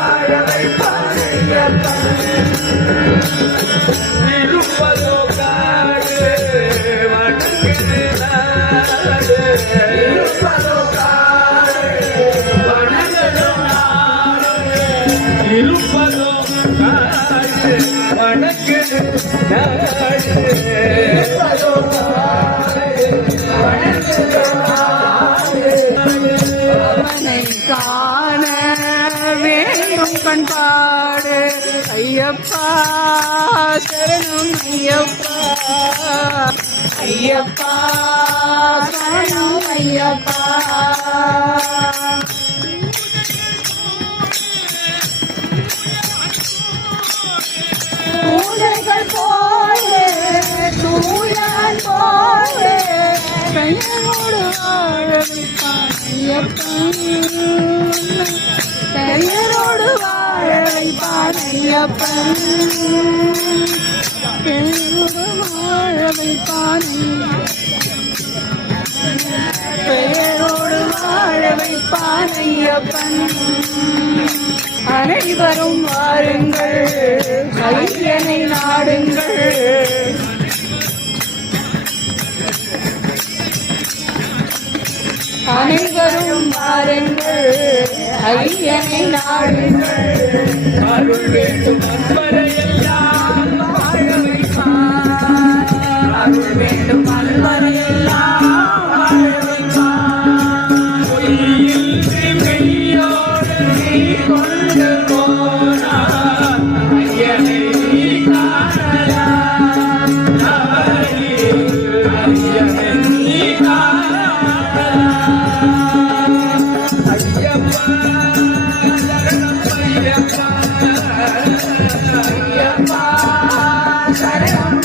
வாழ வைப்பான் ஐயப்பன் இருப்பதோ காடு வணங்குது நாடு இருப்பதோ காடு வணங்குது நாடு இருப்பதோ காடு வணங்குது நாடு இருப்பதோ காடு வணங்குது நாடு அவனை காண வேண்டும் பண்பாடு ஐயப்பா சரணம் ஐயப்பா ஐயப்பா சரணம் ஐயப்பா பூஜைகள் போடு தூயான் போடு கையோடு வாழ வைப்பான் ஐயப்பன் பெயரோடு வாழ வைப்பான் ஐயப்பன் பெயரோடு வாழ வைப்பான் பெயரோடு வாழ வைப்பான் ஐயப்பன் அனைவரும் வாருங்கள் ஐயனை நாடுங்கள் அனைவரும் வாருங்கள் ஐயனை நாடுங்கள் அருள் வேண்டும் அன்பரையெல்லாம் வாழ வைப்பான் அருள் வேண்டும் அன்பரையெல்லாம் வாழ வைப்பான் பொய்யின்றி மெய்யோடு நீ கொண்டு போனான் ஐயனை காணலாம் ஐயனை நீ ஐயப்பா சரணம்